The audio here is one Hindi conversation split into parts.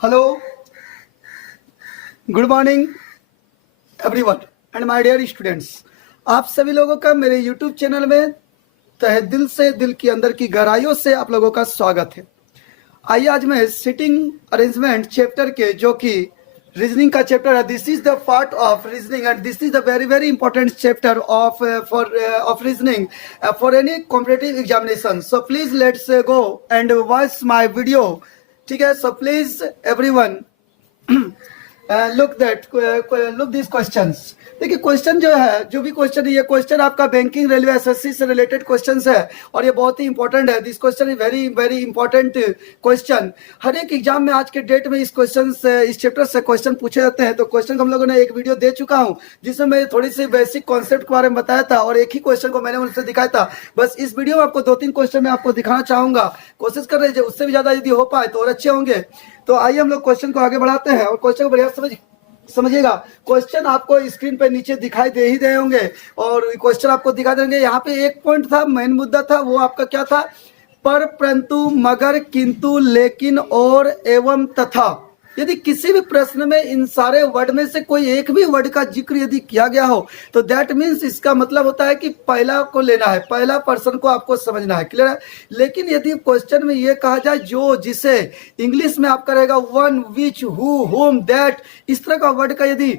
Hello, good morning everyone and my dear students. आप सभी लोगों का मेरे यूट्यूब चैनल में तहे दिल से, दिल की अंदर की गहराइयों से आप लोगों का स्वागत है। आइए आज मैं सिटिंग अरेंजमेंट चैप्टर के, जो कि रीजनिंग का चैप्टर है, this is the part of reasoning and this is the very very important chapter of reasoning for any competitive examination. So please let's go and watch my video. ठीक है, so please everyone look this questions. देखिए क्वेश्चन जो है, जो भी क्वेश्चन है, ये क्वेश्चन आपका बैंकिंग, रेलवे, एसएससी से रिलेटेड क्वेश्चंस है और ये बहुत ही इंपॉर्टेंट है। This question is very very important question. हर एक एग्जाम में आज के डेट में इस क्वेश्चन से, इस चैप्टर से क्वेश्चन पूछे जाते हैं। तो क्वेश्चन हम लोगों ने एक वीडियो दे चुका हूँ जिसमें मैं थोड़ी सी बेसिक कॉन्सेप्ट के बारे में बताया था और एक ही क्वेश्चन को मैंने उनसे दिखाया था। बस इस वीडियो में आपको 2-3 क्वेश्चन मैं आपको दिखाना चाहूंगा। कोशिश कर रहे, उससे भी ज्यादा यदि हो पाए तो और अच्छे होंगे। तो आइए हम लोग क्वेश्चन को आगे बढ़ाते हैं और क्वेश्चन को बढ़िया समझिएगा। क्वेश्चन आपको स्क्रीन पे नीचे दिखाई दे ही रहे होंगे और क्वेश्चन आपको दिखा देंगे। यहाँ पे एक पॉइंट था, मेन मुद्दा था, वो आपका क्या था? पर, परंतु, मगर, किंतु, लेकिन, और, एवं, तथा। यदि किसी भी प्रश्न में इन सारे वर्ड में से कोई एक भी वर्ड का जिक्र यदि किया गया हो तो दैट मीन्स इसका मतलब होता है कि पहला को लेना है, पहला पर्सन को आपको समझना है। क्लियर है? लेकिन यदि क्वेश्चन में ये कहा जाए जो, जिसे, इंग्लिश में आपका रहेगा one, which, who, home, that, इस तरह का वर्ड का यदि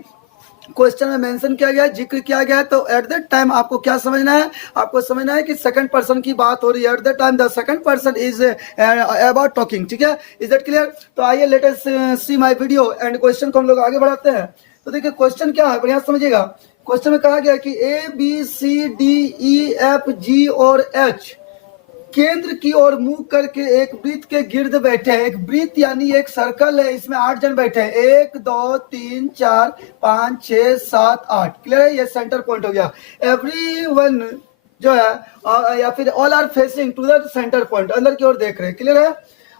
क्वेश्चन में मेंशन किया गया है, जिक्र किया गया है, तो एट दैट टाइम आपको क्या समझना है? आपको समझना है कि सेकंड पर्सन की बात हो रही है। At that time the second person is about talking. ठीक है, इज दैट क्लियर? तो आइए let us see my video and question को हम लोग आगे बढ़ाते हैं। तो देखिए क्वेश्चन क्या है, बढ़िया समझिएगा। क्वेश्चन में कहा गया कि A B C D E F G और एच केंद्र की ओर मुंह करके एक वृत्त के गिर्द बैठे हैं। एक वृत्त यानी एक सर्कल है, इसमें 8 जन बैठे हैं। 1 2 3 4 5 6 7 8। क्लियर है? ये सेंटर पॉइंट हो गया। एवरीवन जो है या फिर all are facing to the centre point, अंदर की ओर देख रहे हैं। क्लियर है?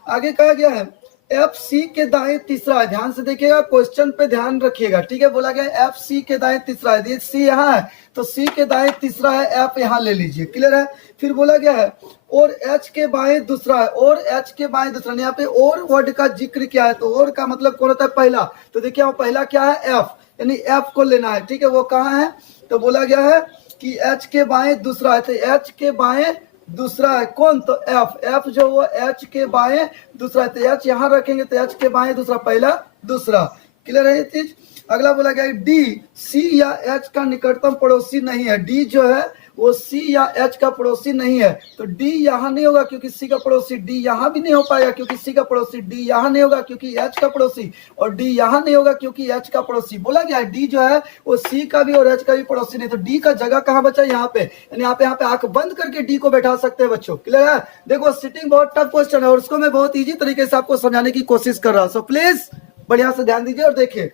आगे कहा गया है एफ सी के दाएं तीसरा है। ध्यान से देखिएगा, क्वेश्चन पे ध्यान रखिएगा। ठीक है, बोला गया एफ सी के दाएं तीसरा है। सी यहाँ है तो सी के दाएं तीसरा है, एफ यहाँ ले लीजिए। क्लियर है? फिर बोला गया है और एच के बाएं दूसरा है, और एच के बाएं दूसरा। यहाँ पे और वर्ड का जिक्र किया है तो और का मतलब कौन होता है? पहला। तो देखिए वो पहला क्या है? एफ, यानी एफ को लेना है। ठीक है, वो कहाँ है? तो बोला गया है कि एच के बाएं दूसरा है, तो एच के बाएं दूसरा है कौन? तो एफ। एफ जो वो एच के बाएं दूसरा है, तो एच यहाँ रखेंगे तो एच के बाएं दूसरा, पहला दूसरा। क्लियर है ये चीज? अगला बोला गया डी, सी या एच का निकटतम पड़ोसी नहीं है। डी जो है वो सी या एच का पड़ोसी नहीं है, तो डी यहाँ नहीं होगा क्योंकि सी का पड़ोसी। डी यहाँ भी नहीं हो पाएगा क्योंकि सी का पड़ोसी। डी यहाँ नहीं होगा क्योंकि एच का पड़ोसी, और डी यहाँ नहीं होगा क्योंकि एच का पड़ोसी। बोला गया डी जो है वो सी का भी और एच का भी पड़ोसी नहीं। तो डी का जगह कहाँ बचा? यहाँ पे, यानी यहाँ पे आंख बंद करके डी को बैठा सकते हैं बच्चों। क्लियर है? देखो सिटिंग बहुत टफ क्वेश्चन है और उसको मैं बहुत ईजी तरीके से आपको समझाने की कोशिश कर रहा हूँ। सो प्लीज बढ़िया से ध्यान दीजिए और देखिए।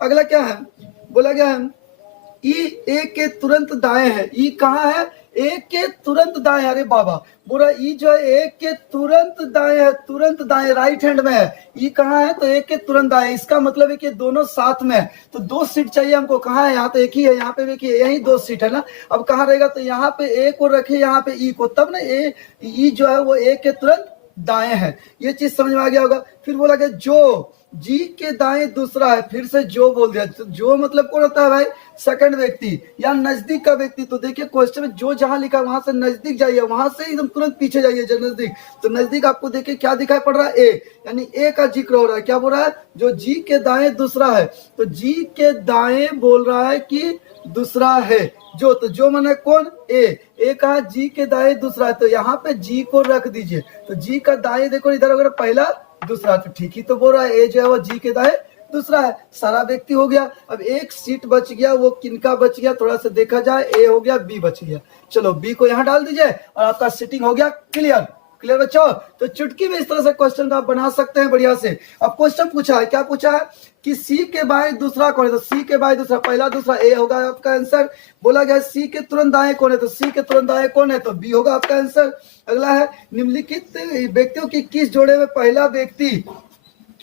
अगला क्या है? बोला गया है ई ए के तुरंत दाएं है। ई कहाँ है? ए के तुरंत दाएं। अरे बाबा, बुरा ई जो है ए के तुरंत दाएं है, तुरंत दाएं, राइट हैंड में है। ई कहाँ है? तो ए के तुरंत दाएं। इसका मतलब है कि दोनों साथ में है, तो 2 सीट चाहिए हमको। कहाँ है? यहाँ तो एक ही है, यहाँ पे देखिए यही 2 सीट है ना। अब कहाँ रहेगा? तो यहाँ पे ए को रखे, यहाँ पे ई को, तब ना ए, ई जो है वो ए के तुरंत दाएं है। ये चीज समझ में आ गया होगा। फिर बोला गया जो, जी के दाएं दूसरा है। फिर से जो बोल दिया, तो जो मतलब कौन होता है भाई? सेकंड व्यक्ति या नजदीक का व्यक्ति। तो देखिए क्वेश्चन में जो जहां लिखा वहां से नजदीक जाइए, वहां से एकदम तुरंत पीछे जाइए जो नजदीक। तो नजदीक आपको देखिए क्या दिखाई पड़ रहा है? ए, यानी ए का जिक्र हो रहा है। क्या बोल रहा है? जो जी के दाएं दूसरा है, तो जी के दाएं बोल रहा है कि दूसरा है जो। तो जो माने कौन? ए कहा जी के दाएं दूसरा है, तो यहाँ पे जी को रख दीजिए। तो जी का दाएं देखो इधर अगर पहला दूसरा, तो ठीक ही तो बोल रहा है। ए जो है वो जी के दाएं दूसरा है। सारा व्यक्ति हो गया। अब एक सीट बच गया, वो किनका बच गया? थोड़ा सा देखा जाए, ए हो गया, बी बच गया। चलो बी को यहाँ डाल दीजिए और आपका सिटिंग हो गया क्लियर। क्लियर बच्चों? तो चुटकी में इस तरह से क्वेश्चन आप बना सकते हैं बढ़िया से। अब क्वेश्चन पूछा है, क्या पूछा है कि सी के बाएं दूसरा कौन है? तो सी के बाएं दूसरा, पहला दूसरा, ए होगा आपका आंसर। बोला गया सी के तुरंत दाएं कौन है? तो सी के तुरंत दाएं कौन है? तो बी होगा आपका आंसर। अगला है निम्नलिखित व्यक्तियों की किस जोड़े में पहला व्यक्ति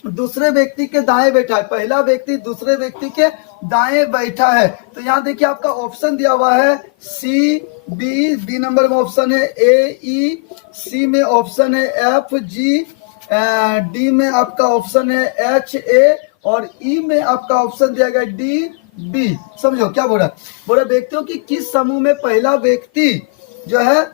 दूसरे व्यक्ति के दाएं बैठा है? पहला व्यक्ति दूसरे व्यक्ति के दाएं बैठा है। तो यहाँ देखिए आपका ऑप्शन दिया हुआ है सी, बी, बी नंबर में ऑप्शन है ए, ई, सी में ऑप्शन है एफ, जी, डी में आपका ऑप्शन है एच ए और ई में आपका ऑप्शन दिया गया डी बी। समझो क्या बोल रहा है, बोल रहा व्यक्तियों की किस समूह में पहला व्यक्ति जो है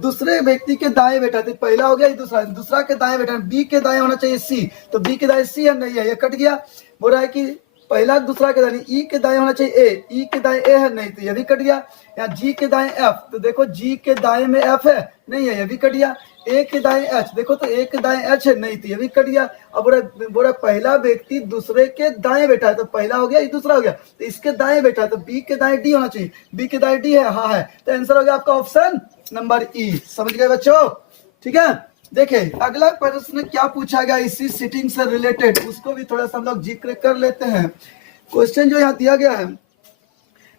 दूसरे व्यक्ति के दाएं बैठा, तो पहला हो गया, दूसरा दूसरा के दाएं बैठा, बी के दाएं होना चाहिए सी, तो बी के दाएं सी है, नहीं है, ये कट गया। बोल रहा है कि पहला दूसरा के दाएं, ई के दाएं होना चाहिए ए, ई के दाएं ए है, नहीं, तो ये भी कट गया। यहाँ जी के दाएं एफ, तो देखो जी के दाएं में एफ है, नहीं है, ये भी कट गया। ए के दाएं एच, देखो तो ए के दाएं एच है, नहीं, तो ये भी कट गया। अब बोला पहला व्यक्ति दूसरे के दाएं बैठा है, तो पहला हो गया, ये दूसरा हो गया, तो इसके दाएं बैठा है, तो बी के दाएं डी होना चाहिए, बी के दाएं डी है, हाँ है, तो आंसर हो गया आपका ऑप्शन नंबर ई। समझ गए बच्चों, ठीक है। देखिए अगला प्रश्न क्या पूछा गया इसी सिटिंग से रिलेटेड, उसको भी थोड़ा सा हम लोग जिक्र कर लेते हैं। क्वेश्चन जो यहाँ दिया गया है,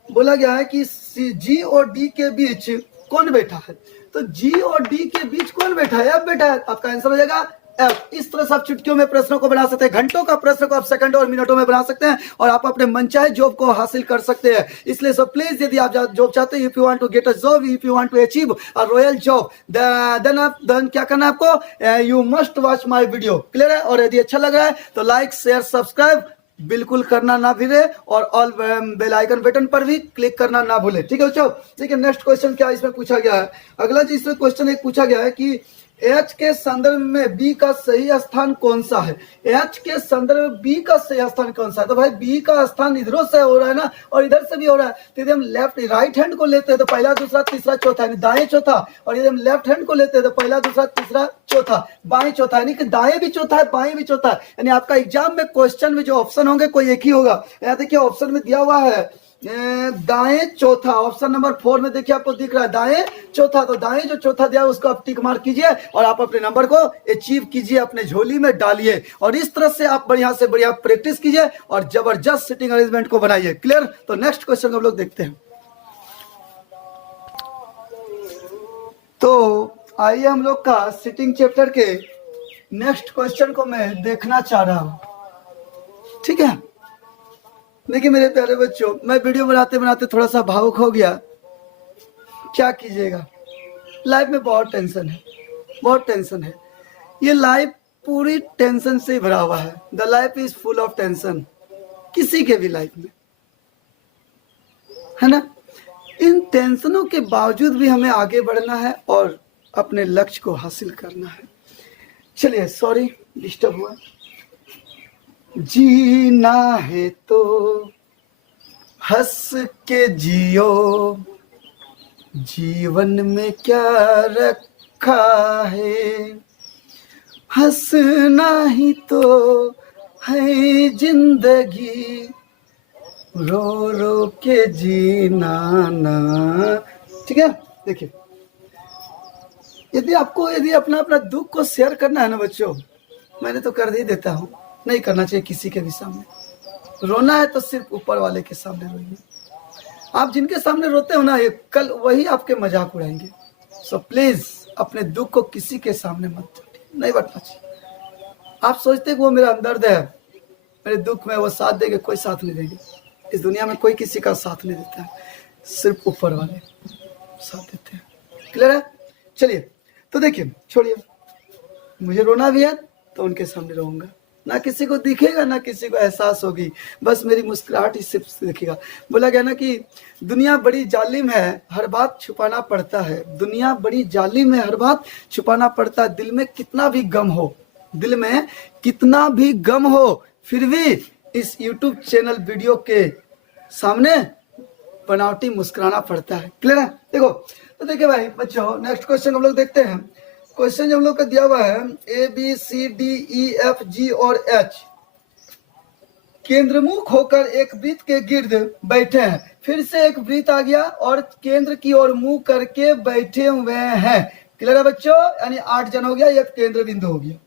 बोला गया है कि जी और डी के बीच कौन बैठा है, तो जी और डी के बीच कौन बैठा है, एफ बैठा है, आपका आंसर हो जाएगा एफ। इस तरह से आप चुटकियों में प्रश्नों को बना सकते हैं, घंटों का प्रश्न को आप सेकंडों और मिनटों में बना सकते हैं, और आप अपने मनचाहे जॉब को हासिल कर सकते हैं। इसलिए सो प्लीज यदि आप जॉब चाहते हैं, if you want to get a job, if you want to achieve a royal job, then क्या करना है आपको, you must watch my video. Clear है, और यदि अच्छा लग रहा है तो लाइक शेयर सब्सक्राइब बिल्कुल करना ना भूले, और ऑल बेल आइकन बटन पर भी क्लिक करना ना भूले, ठीक है बच्चों। देखिए नेक्स्ट क्वेश्चन क्या इसमें पूछा गया है, अगला चीज इसमें क्वेश्चन एक पूछा गया है कि एच के संदर्भ में बी का सही स्थान कौन सा है, एच के संदर्भ में बी का सही स्थान कौन सा है, तो भाई बी का स्थान इधरों से हो रहा है ना, और इधर से भी हो रहा है, तो यदि हम लेफ्ट राइट हैंड को लेते हैं तो पहला दूसरा तीसरा चौथा यानी दाएं चौथा, और यदि हम लेफ्ट हैंड को लेते हैं तो पहला दूसरा तीसरा चौथा बाएं चौथा, यानी कि दाएं भी चौथा है बाएं भी चौथा है, यानी आपका एग्जाम में क्वेश्चन में जो ऑप्शन होंगे कोई एक ही होगा। यहाँ देखिए ऑप्शन में दिया हुआ है दाएं चौथा, ऑप्शन नंबर 4 में देखिए आपको दिख रहा है दाएं चौथा, तो दाएं जो चौथा दिया है उसको आप टिक मार्क कीजिए और आप अपने नंबर को अचीव कीजिए, अपने झोली में डालिए, और इस तरह से आप बढ़िया से बढ़िया प्रैक्टिस कीजिए और जबरदस्त सिटिंग अरेंजमेंट को बनाइए। क्लियर, तो नेक्स्ट क्वेश्चन हम लोग देखते हैं। तो आइए हम लोग का सिटिंग चैप्टर के नेक्स्ट क्वेश्चन को मैं देखना चाह रहा हूं, ठीक है। देखिए मेरे प्यारे बच्चों, मैं वीडियो बनाते बनाते थोड़ा सा भावुक हो गया, क्या कीजिएगा, लाइफ में बहुत टेंशन है, बहुत टेंशन है, ये लाइफ पूरी टेंशन से भरा हुआ है। The life is full of tension, किसी के भी लाइफ में, है ना। इन टेंशनों के बावजूद भी हमें आगे बढ़ना है और अपने लक्ष्य को हासिल करना है। चलिए, सॉरी डिस्टर्ब हुआ। जीना है तो हंस के जियो, जीवन में क्या रखा है, हंसना ही तो है जिंदगी, रो रो के जीना ना, ठीक है। देखिए यदि अपना अपना दुख को शेयर करना है ना बच्चों, मैंने तो कर ही देता हूँ, नहीं करना चाहिए किसी के भी सामने। रोना है तो सिर्फ ऊपर वाले के सामने रोइए। आप जिनके सामने रोते हो ना, ये कल वही आपके मजाक उड़ाएंगे। सो प्लीज अपने दुख को किसी के सामने मत बांटिए, नहीं बांटना चाहिए। आप सोचते हैं कि वो मेरा हमदर्द है, मेरे दुख में वो साथ देंगे, कोई साथ नहीं देंगे। इस दुनिया में कोई किसी का साथ नहीं देता है, सिर्फ ऊपर वाले साथ देते हैं। क्लियर है। चलिए तो देखिए, छोड़िए, मुझे रोना भी है तो उनके सामने रोऊंगा, ना किसी को दिखेगा ना किसी को एहसास होगी, बस मेरी मुस्कुराहट ही सिर्फ दिखेगा। बोला गया ना कि दुनिया बड़ी जालिम है, हर बात छुपाना पड़ता है। दुनिया बड़ी जालिम है, हर बात छुपाना पड़ता है। दिल में कितना भी गम हो, दिल में कितना भी गम हो, फिर भी इस YouTube चैनल वीडियो के सामने बनावटी मुस्कुराना पड़ता है। क्लियर है। देखो तो देखिए भाई बच्चों, नेक्स्ट क्वेश्चन हम लोग देखते हैं। क्वेश्चन हम लोग का दिया हुआ है ABCDEFG और H केंद्रमुख होकर एक वृत्त के गिर्द बैठे हैं। फिर से एक वृत्त आ गया और केंद्र की ओर मुंह करके बैठे हुए हैं। क्लियर है बच्चों, यानी 8 जन हो गया, एक केंद्र बिंदु हो गया।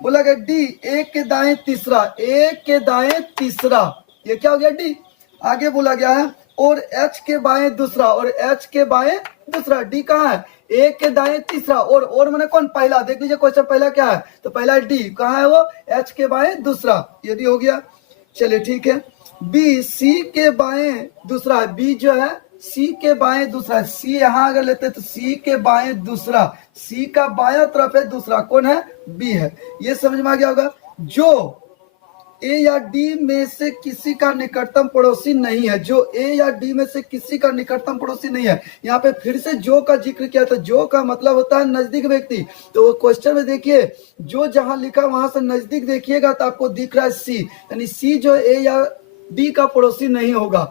बोला गया डी, एक के दाएं तीसरा, एक के दाएं तीसरा, ये क्या हो गया डी। आगे बोला गया है और H के बाएं दूसरा और H के बाएं दूसरा। डी कहाँ है, एक के दाएं तीसरा, और मैंने कौन पहला, देख लीजिए क्वेश्चन पहला क्या है, तो पहला डी कहाँ है, वो H के बाएं दूसरा, ये भी हो गया। चलिए ठीक है। बी, सी के बाएं दूसरा है, बी जो है सी के बाएं दूसरा, सी यहां अगर लेते हैं तो सी के बाएं दूसरा, सी का बायां तरफ है दूसरा, कौन है? बी है। ये समझ में आ गया होगा। जो ए या डी में से किसी का निकटतम पड़ोसी नहीं है, जो ए या डी में से किसी का निकटतम पड़ोसी नहीं है। यहाँ पे फिर से जो का जिक्र किया था, जो का मतलब होता है नजदीक व्यक्ति। तो क्वेश्चन में देखिए, जो जहां लिखा वहां से नजदीक देखिएगा तो आपको दिख रहा है सी, यानी सी जो ए या डी का पड़ोसी नहीं होगा,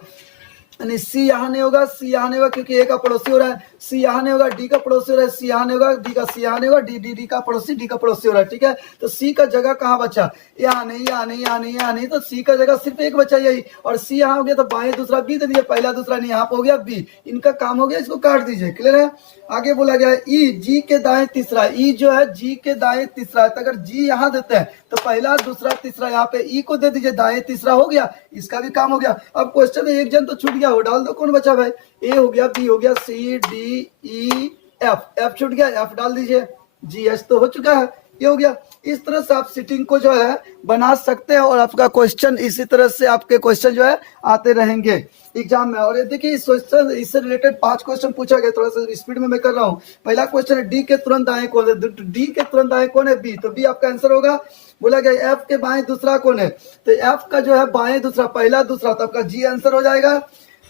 यानी सी यहाँ नहीं होगा, सी यहाँ नहीं होगा क्योंकि ए का पड़ोसी हो रहा है, सी यहाँ नहीं होगा, डी का पड़ोसी हो रहा है, सी यहाँ नहीं होगा, डी का सी यहाँ नहीं होगा, डी का पड़ोसी डी का पड़ोसी हो रहा है। ठीक है, तो सी का जगह कहाँ बचा? यहाँ नहीं, यहाँ नहीं, यहाँ नहीं, यहाँ नहीं, तो सी का जगह सिर्फ एक बचा यही, और सी यहाँ हो गया तो बाएं दूसरा बी दे दिया, पहला दूसरा नहीं, यहाँ पे हो गया बी, इनका काम हो गया, इसको काट दीजिए। क्लियर है? आगे बोला गया है ई जी के दाएं तीसरा, ई जो है जी के दाएं तीसरा है, तो अगर जी यहाँ देते हैं तो पहला दूसरा तीसरा यहाँ पे ई को दे दीजिए, दाएं तीसरा हो गया, इसका भी काम हो गया। अब क्वेश्चन में एक जन तो छूट गया, वो डाल दो, कौन बचा भाई? ए हो गया, बी हो गया, C D E F, F छूट गया, एफ डाल दीजिए, जी एच तो हो चुका है, ये हो गया। इस तरह से आप सिटिंग को जो है बना सकते हैं और आपका क्वेश्चन इसी तरह से आपके क्वेश्चन जो है आते रहेंगे एग्जाम में। और ये देखिए इस क्वेश्चन इससे रिलेटेड 5 क्वेश्चन पूछा गया, थोड़ा सा स्पीड में मैं कर रहा हूँ। पहला क्वेश्चन है डी के तुरंत दाएं कौन है? डी के तुरंत दाएं कौन है? बी, तो बी आपका आंसर होगा। बोला गया एफ के बाएं दूसरा कौन है? तो एफ का जो है बाएं दूसरा, पहला दूसरा, तो आपका जी आंसर हो जाएगा।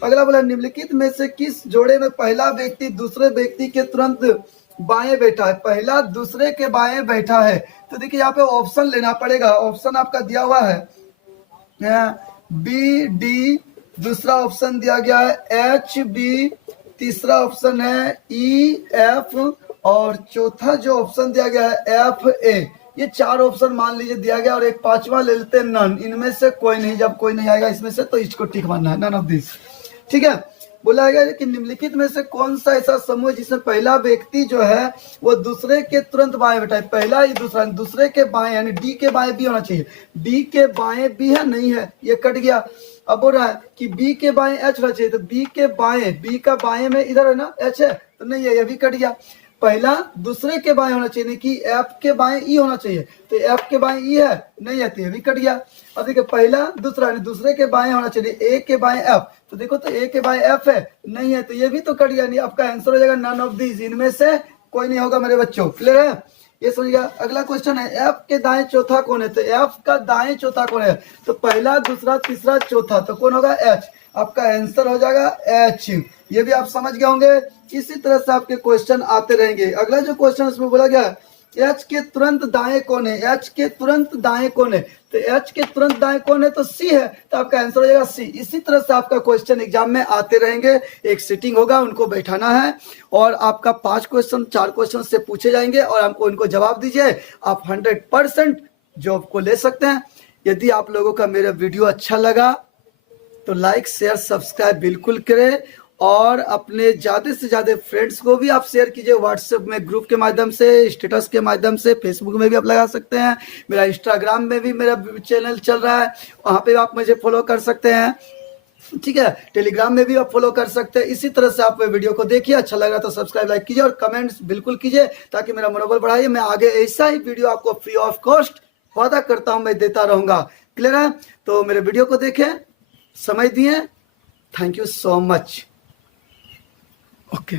अगला बोला निम्नलिखित में से किस जोड़े में पहला व्यक्ति दूसरे व्यक्ति के तुरंत बाएं बैठा है? पहला दूसरे के बाएं बैठा है, तो देखिए यहाँ पे ऑप्शन लेना पड़ेगा। ऑप्शन आपका दिया हुआ है बी डी, दूसरा ऑप्शन दिया गया है एच बी, तीसरा ऑप्शन है ई एफ, और चौथा जो ऑप्शन दिया गया है एफ ए। ये 4 ऑप्शन मान लीजिए दिया गया, और एक 5वां ले लेते हैं नन, इनमें से कोई नहीं। जब कोई नहीं आएगा इसमें से तो इसको ठीक मानना है, नन ऑफ दिस। ठीक है, बोला गया कि निम्नलिखित में से कौन सा ऐसा समूह जिसमें पहला व्यक्ति जो है वो दूसरे के तुरंत बाएं बैठा है? पहला ही दूसरा, दूसरे के बाएं, यानी डी के बाएं भी होना चाहिए। डी के बाएं भी है, नहीं है, ये कट गया। अब बोल रहा है कि बी के बाएं एच होना चाहिए, तो बी के बाएं, बी का बाएं में इधर है ना एच है, तो नहीं है, ये भी कट गया। पहला दूसरे के बाएं होना चाहिए, कि एफ के बाएं ई होना चाहिए, तो एफ के बाएं ई है, नहीं है, तो ये भी कट गया। अब देखिए पहला दूसरा दूसरे के बाएं होना चाहिए, ए के बाएं एफ, तो देखो तो ए के बाएं एफ है, नहीं है, तो ये भी तो कट गया। नहीं, आपका आंसर हो जाएगा नन ऑफ दीज, इनमें से कोई नहीं होगा मेरे बच्चों। क्लियर है? ये समझिएगा। अगला क्वेश्चन है एफ के दाएं चौथा कौन है? तो एफ का दाएं चौथा कौन है? तो पहला दूसरा तीसरा चौथा, तो कौन होगा? एच। आपका आंसर हो जाएगा एच। ये भी आप समझ गए होंगे। इसी तरह से आपके क्वेश्चन आते रहेंगे। अगला जो क्वेश्चन उसमें बोला गया एच के तुरंत दाएं कौन है? एच के तुरंत दाएं कौन है? तो एच के तुरंत दाएं कौन है? तो सी है, तो आपका आंसर हो जाएगा सी। इसी तरह से आपका क्वेश्चन एग्जाम में आते रहेंगे। एक सिटिंग होगा, उनको बैठाना है, और आपका 5 क्वेश्चन 4 क्वेश्चन से पूछे जाएंगे और आपको इनको जवाब दीजिए। आप 100% जॉब को ले सकते हैं। यदि आप लोगों का मेरा वीडियो अच्छा लगा तो लाइक शेयर सब्सक्राइब बिल्कुल करें, और अपने ज़्यादा से ज़्यादा फ्रेंड्स को भी आप शेयर कीजिए। व्हाट्सएप में ग्रुप के माध्यम से, स्टेटस के माध्यम से, फेसबुक में भी आप लगा सकते हैं। मेरा इंस्टाग्राम में भी मेरा चैनल चल रहा है, वहाँ पे आप मुझे फॉलो कर सकते हैं। ठीक है, टेलीग्राम में भी आप फॉलो कर सकते हैं। इसी तरह से आप वीडियो को देखिए, अच्छा लग रहा तो सब्सक्राइब लाइक कीजिए और कमेंट्स बिल्कुल कीजिए, ताकि मेरा मनोबल बढ़ाइए। मैं आगे ऐसा ही वीडियो आपको फ्री ऑफ कॉस्ट वादा करता हूँ मैं देता रहूँगा। क्लियर है? तो मेरे वीडियो को देखें, समय दिए, thank you so much. Okay.